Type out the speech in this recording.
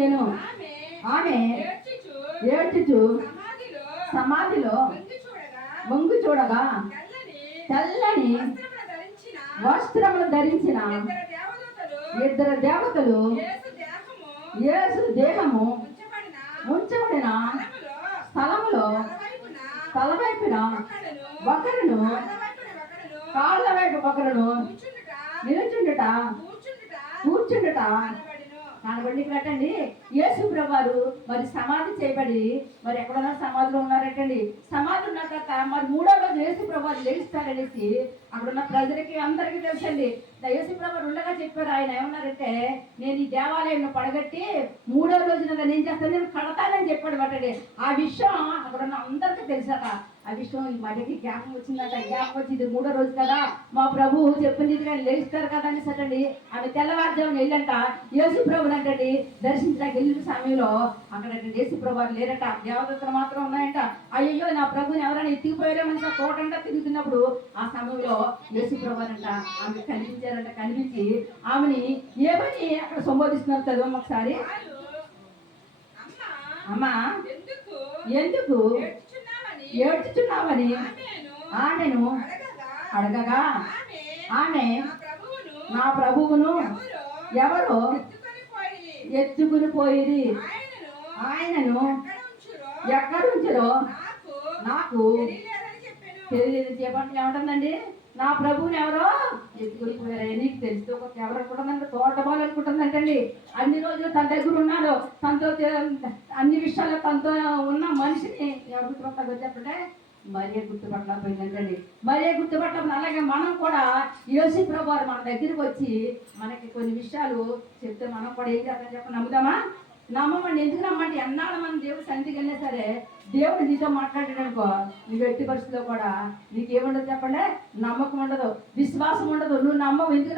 ఉండెను. ఆమె ఏడ్చుచు సమాధిలో వంగు చూడగా తెల్లని వస్త్రములు ధరించిన ఇద్దరు దేవతలు యేసు దేహము ఉంచబడిన స్థలములో తలవైపున ఒకరును కాళ్ళ వైపు ఒకరును నిలుచుండుట కూర్చుండుట కనబడి. కట్టండి, యేసు ప్రభువారు మరి సమాధి చేయబడి మరి ఎక్కడన్నా సమాధిలో ఉన్నారటండి. సమాధి ఉన్న తర్వాత మరి 3వ రోజు యేసు ప్రభువారు లేస్తారనేసి అక్కడ ఉన్న ప్రజలకి అందరికీ తెలుసండి. యేసు ప్రభువారు ఉండగా చెప్పారు. ఆయన ఏమన్నారంటే, నేను ఈ దేవాలయం పడగట్టి 3వ రోజున నేను చేస్తాను, నేను కడతానని చెప్పాడు బట్టండి. ఆ విషయం అక్కడ ఉన్న అందరికీ తెలుసట. ఆ విషయం ఈ మధ్యకి జ్ఞాపకం వచ్చిందట. జ్ఞాపకం వచ్చి ఇది 3వ రోజు కదా, మా ప్రభువు చెప్పింది కానీ లేస్తారు కదా అనేసటండి. ఆమె తెల్లవారుజామున వెళ్ళంట యేసు ప్రభుని అంటండి దర్శించడానికి వెళ్ళిన సమయంలో అక్కడ యేసు ప్రభువారు లేరట. దేవదత్తలు మాత్రం ఉన్నాయంట. అయ్యో నా ప్రభుని ఎవరైనా ఎత్తికిపోయారేమని తోటంట తిరుగుతున్నప్పుడు ఆ సమయంలో యేసు ప్రభువారు అంట ఆమె కనిపించారంట. కనిపించి ఆమెని ఏమని అక్కడ సంబోధిస్తున్నారు చదువు ఒకసారి. అమ్మా ఎందుకు ఏడ్చుచున్నావని ఆమెను అడగగా ఆమె నా ప్రభువును ఎవరో ఎత్తుకుని పోయిరి, ఆయనను ఎక్కడుంచరో నాకు తెలియదు చెప్పండి. ఏమంటుందండి, నా ప్రభువుని ఎవరో ఎత్తుకుని పోయారు. నీకు తెలిసి ఒక ఎవరు అనుకుంటుందంటే తోటబాలు అనుకుంటుందంటండి. అన్ని రోజులు తన దగ్గర ఉన్నాడు, తనతో అన్ని విషయాలు తనతో ఉన్న మనిషిని ఎవరు గుర్తుపట్టాలో చెప్పంటే మరియ గుర్తుపట్టలేకపోయిందంటండి. మరియ గుర్తుపట్టడం. అలాగే మనం కూడా యేసు ప్రభువారు మన దగ్గరికి వచ్చి మనకి కొన్ని విషయాలు చెప్తే మనం కూడా ఏం చేద్దాం చెప్పండి, నమ్ముదామా? నమ్మమండి. ఎందుకు నమ్మండి? ఎన్నాళ్ళు మనం దేవుడు సన్నిధికి వెళ్ళినా సరే దేవుడు నీతో మాట్లాడాడు అనుకో, నువ్వు ఎట్టి పరిస్థితిలో కూడా నీకేముండదు చెప్పండి, నమ్మకం ఉండదు, విశ్వాసం ఉండదు. నువ్వు నమ్మవు. ఎందుకు